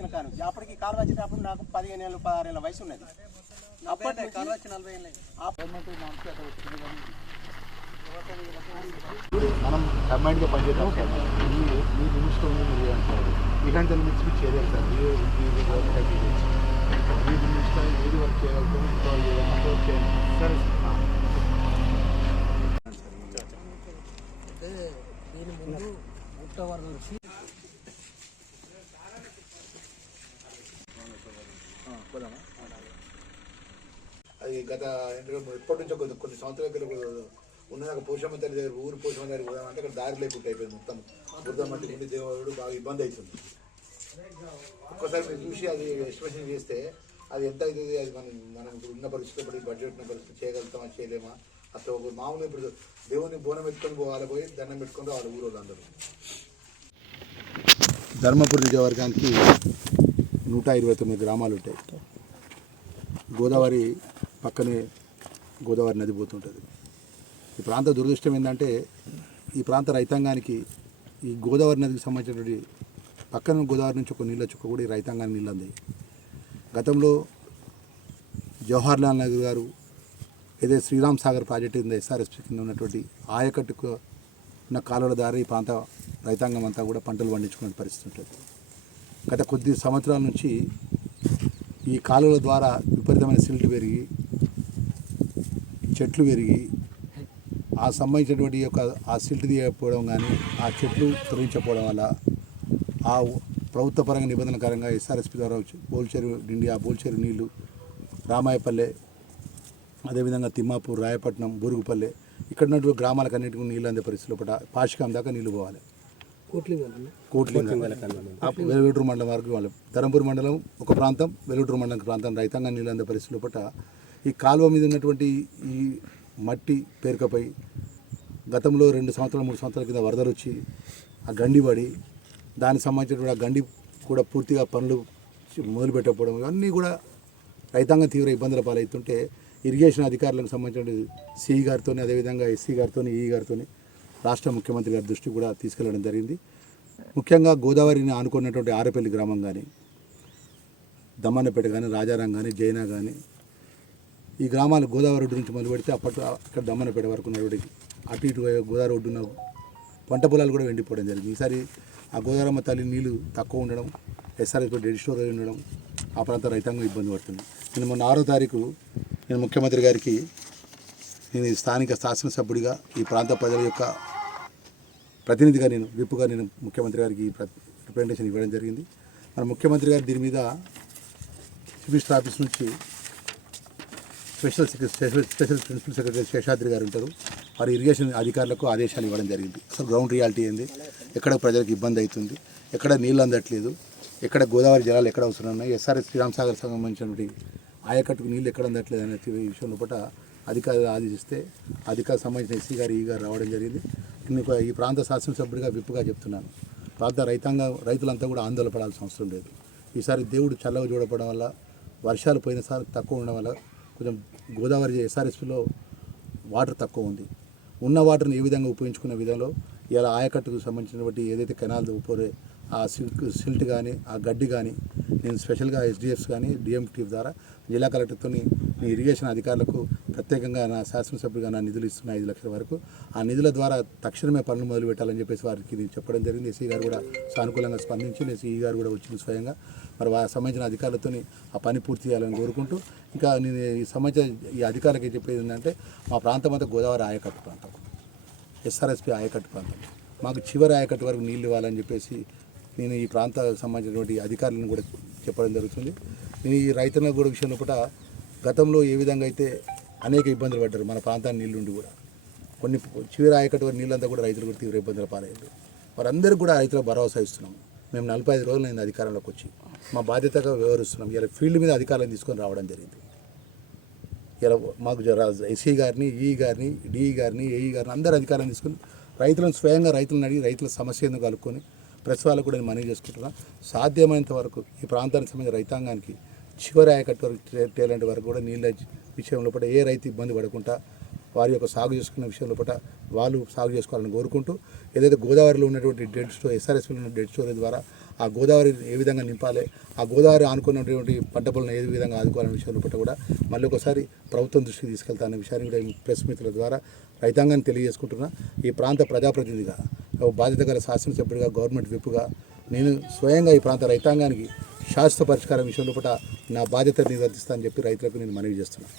వచ్చిన కాను అప్పటికి కాలు వచ్చేటప్పుడు నాకు 15 ఏళ్ళు 16 ఏళ్ళ వయసు ఉన్నది. అప్పటి కాలు వచ్చి 40 ఏళ్ళు మనం కంబైన్డ్గా పనిచేద్దాం సార్. మీ లిమిట్స్తో మీరు చేయాలి. ఇలాంటి లిమిట్స్ మీరు చేయలేదు సార్. మీ లిమిట్స్తో ఏది వర్క్ చేయగలుగుతాం వర్క్ చేయాలి సరే దీని ముందు ఉత్తవర్గం నుంచి అది గత ఎప్పటి నుంచో కొన్ని సంవత్సరాల ఉన్నదాక పోషమ్మ తల్లి దగ్గర ఊరు పోషమ్మ దగ్గర పోదామంటే అక్కడ దారి లేకుండా అయిపోయింది. మొత్తం బుద్ధ మట్టి గుండి దేవుడు బాగా ఇబ్బంది అవుతుంది. ఒక్కసారి మీరు చూసి అది ఎస్టిమేషన్ చేస్తే అది ఎంత అవుతుంది, అది మనం ఇప్పుడు ఉన్న పరిస్థితి బడ్జెట్ ఉన్న పరిస్థితి చేయగలుగుతామా చేయలేమా అసలు ఒక మామూలు ఇప్పుడు దేవుని బోనం పెట్టుకొని పోవాలి, పోయి దండం పెట్టుకొని వాళ్ళ ఊరు అందరూ. ధర్మపురి నియోజకవర్గానికి 129 గ్రామాలు ఉంటాయి. గోదావరి పక్కనే గోదావరి నది పోతుంటుంది. ఈ ప్రాంత దురదృష్టం ఏంటంటే ఈ ప్రాంత రైతాంగానికి ఈ గోదావరి నదికి సంబంధించినటువంటి పక్కన గోదావరి నుంచి ఒక నీళ్ళ చుక్క కూడా ఈ రైతాంగానికి నీళ్ళు అందాయి. గతంలో జవహర్లాల్ నెహ్రూ గారు ఏదైతే శ్రీరామ్ సాగర్ ప్రాజెక్టు కింద ఎస్ఆర్ఎస్పీ కింద ఉన్నటువంటి ఆయకట్టుకు ఉన్న కాలువల ద్వారా ఈ ప్రాంత రైతాంగం అంతా కూడా పంటలు పండించుకునే పరిస్థితి ఉంటుంది. గత కొద్ది సంవత్సరాల నుంచి ఈ కాలువల ద్వారా విపరీతమైన సిల్ట్ పెరిగి చెట్లు పెరిగి ఆ సంబంధించినటువంటి ఆ సిల్ట్ తీయకపోవడం కానీ ఆ చెట్లు తొలగించకపోవడం వల్ల ఆ ప్రభుత్వ పరంగా నిబంధనకరంగా ఎస్ఆర్ఎస్పీ ద్వారా బోల్చేరు ఇండియా బోల్చేరు నీళ్లు రామాయపల్లె అదేవిధంగా తిమ్మాపూర్ రాయపట్నం బూరుగుపల్లె ఇక్కడ ఉన్నటువంటి గ్రామాలకు అన్నింటికి నీళ్ళు అందే పరిస్థితుల్లో పాషికాం దాకా నీళ్లు పోవాలి. వెలుగుటూరు మండలం వరకు వాళ్ళు ధర్మపురి మండలం ఒక ప్రాంతం, వెలుగుటూరు మండలం ప్రాంతం రైతాంగా నీళ్ళు అందే పరిస్థితుల్లో ఈ కాలువ మీద ఉన్నటువంటి ఈ మట్టి పేరుకపై గతంలో 2 సంవత్సరాలు 3 సంవత్సరాల కింద వరదలు వచ్చి ఆ గండి పడి దానికి సంబంధించినటువంటి ఆ గండి కూడా పూర్తిగా పనులు మొదలుపెట్టకపోవడం ఇవన్నీ కూడా రైతాంగం తీవ్ర ఇబ్బందుల పాలవుతుంటే ఇరిగేషన్ అధికారులకు సంబంధించిన సిఈ గారితో అదేవిధంగా ఎస్సీ గారితో ఈ గారితో రాష్ట్ర ముఖ్యమంత్రి గారి దృష్టికి కూడా తీసుకెళ్లడం జరిగింది. ముఖ్యంగా గోదావరిని ఆనుకున్నటువంటి ఆరపల్లి గ్రామం కానీ దమ్మన్నపేట కానీ రాజారాం కానీ జైనా కానీ ఈ గ్రామాలు గోదావరి రోడ్డు నుంచి మొదలు పెడితే అప్పట్లో అక్కడ దమ్మన్నపేట వరకు ఉన్నటువంటి అటు ఇటు గోదావరి రోడ్డున్న పంట పొలాలు కూడా వెండిపోవడం జరిగింది. ఈసారి ఆ గోదావరమ్మ తల్లి నీళ్లు తక్కువ ఉండడం, ఎస్ఆర్ఎస్ డెడ్ స్టోర్ అయి ఉండడం ఆ ప్రాంత రైతాంగం ఇబ్బంది పడుతుంది. నేను మొన్న 6వ తారీఖు నేను ముఖ్యమంత్రి గారికి నేను స్థానిక శాసనసభ్యుడిగా ఈ ప్రాంత ప్రజల యొక్క ప్రతినిధిగా నేను విప్పుగా నేను ముఖ్యమంత్రి గారికి రిప్రజెంటేషన్ ఇవ్వడం జరిగింది. మన ముఖ్యమంత్రి గారు దీని మీద చీఫ్ మినిస్టర్ ఆఫీస్ నుంచి స్పెషల్ ప్రిన్సిపల్ సెక్రటరీ శేషాద్రి గారు ఉంటారు. వారి ఇరిగేషన్ అధికారులకు ఆదేశాలు ఇవ్వడం జరిగింది. అసలు గ్రౌండ్ రియాలిటీ ఏంది, ఎక్కడ ప్రజలకు ఇబ్బంది అవుతుంది, ఎక్కడ నీళ్ళు అందట్లేదు, ఎక్కడ గోదావరి జలాలు ఎక్కడ అవసరం ఉన్నాయి, ఎస్ఆర్ఎస్ శ్రీరామ్ సాగర్ సంబంధించినటువంటి ఆయకట్టుకు నీళ్ళు ఎక్కడ అందట్లేదు అనే విషయంలో అధికారులు ఆదేశిస్తే అధికారులకు సంబంధించిన ఎస్సీ గారు ఈ గారు రావడం జరిగింది. నేను ఈ ప్రాంత శాసనసభ్యుడిగా విప్పుగా చెప్తున్నాను, ప్రాంత రైతులంతా కూడా ఆందోళన పడాల్సిన అవసరం లేదు. ఈసారి దేవుడు చల్లగా చూడపడం వల్ల వర్షాలు పోయినసారి తక్కువ ఉండడం వల్ల కొంచెం గోదావరి ఎస్ఆర్ఎస్పీలో వాటర్ తక్కువ ఉంది. ఉన్న వాటర్ని ఏ విధంగా ఉపయోగించుకునే విధంలో ఇలా ఆయకట్టుకు సంబంధించినటువంటి ఏదైతే కెనాల్ పోరే ఆ సిల్ట్ కానీ ఆ గడ్డి కానీ నేను స్పెషల్గా ఎస్డిఎఫ్స్ కానీ డిఎంటీ ద్వారా జిల్లా కలెక్టర్తో మీ ఇరిగేషన్ అధికారులకు ప్రత్యేకంగా నా శాసనసభ్యుడిగా నా నిధులు ఇస్తున్న 5 లక్షల వరకు ఆ నిధుల ద్వారా తక్షణమే పనులు మొదలు పెట్టాలని చెప్పేసి వారికి నేను చెప్పడం జరిగింది. ఎస్సీ గారు కూడా సానుకూలంగా స్పందించి ఎస్సీ గారు కూడా వచ్చింది స్వయంగా. మరి వారికి సంబంధించిన అధికారులతో ఆ పని పూర్తి చేయాలని కోరుకుంటూ ఇంకా నేను ఈ సంబంధించిన ఈ అధికారులకి చెప్పేది ఏంటంటే మా ప్రాంతం అంతా గోదావరి ఆయకట్టు ప్రాంతం, ఎస్ఆర్ఎస్పీ ఆయకట్టు ప్రాంతం, మాకు చివరి ఆయకట్టు వరకు నీళ్ళు ఇవ్వాలని చెప్పేసి నేను ఈ ప్రాంతానికి సంబంధించినటువంటి అధికారులను కూడా చెప్పడం జరుగుతుంది. నేను ఈ రైతుల కూడా విషయంలో కూడా గతంలో ఏ విధంగా అయితే అనేక ఇబ్బందులు పడ్డారు మన ప్రాంతాన్ని నీళ్ళుండి కూడా కొన్ని చివరి ఆయకట్టు వరకు నీళ్ళంతా కూడా రైతులు కూడా తీవ్ర ఇబ్బందులు పాలయ్యారు. వారందరికీ కూడా రైతులకు భరోసా ఇస్తున్నాము. మేము 45 రోజులు నేను అధికారంలోకి వచ్చి మా బాధ్యతగా వ్యవహరిస్తున్నాం. ఇలా ఫీల్డ్ మీద అధికారులను తీసుకొని రావడం జరిగింది. ఇలా మాకు ఎస్సీ గారిని ఈ గారిని డిఈ గారిని ఏఈ గారిని అందరు అధికారులను తీసుకొని రైతులను స్వయంగా రైతులను అడిగి రైతుల సమస్య ఎందుకు కలుపుకొని ప్రెస్ వాళ్ళకు కూడా నేను మనవి చేసుకుంటున్నాను. సాధ్యమైనంత వరకు ఈ ప్రాంతానికి సంబంధించిన రైతాంగానికి చివరి ఆయకట్టు వరకు టేలెంట్ వరకు కూడా నీళ్ళ విషయంలో ఏ రైతు ఇబ్బంది పడకుండా వారి యొక్క సాగు చేసుకున్న విషయంలో వాళ్ళు సాగు చేసుకోవాలని కోరుకుంటూ ఏదైతే గోదావరిలో ఉన్నటువంటి డెడ్ స్టోర్ ఎస్ఆర్ఎస్లో ఉన్న డెడ్ స్టోరేజ్ ద్వారా ఆ గోదావరి ఏ విధంగా నింపాలి, ఆ గోదావరి ఆనుకున్నటువంటి పంట పొలను ఏ విధంగా ఆదుకోవాలనే విషయంలో పట్ల కూడా మళ్ళీ ఒకసారి ప్రభుత్వం దృష్టికి తీసుకెళ్తానే విషయాన్ని కూడా ఈ ప్రెస్ మీట్ల ద్వారా రైతాంగాన్ని తెలియజేసుకుంటున్నా. ఈ ప్రాంత ప్రజాప్రతినిధిగా, బాధ్యత గల శాసనసభ్యుడిగా, గవర్నమెంట్ విప్పుగా నేను స్వయంగా ఈ ప్రాంత రైతాంగానికి శాశ్వత పరిష్కారం విషయంలో పట్ల నా బాధ్యత నిర్వర్తిస్తానని చెప్పి రైతులకు నేను మనవి చేస్తున్నాను.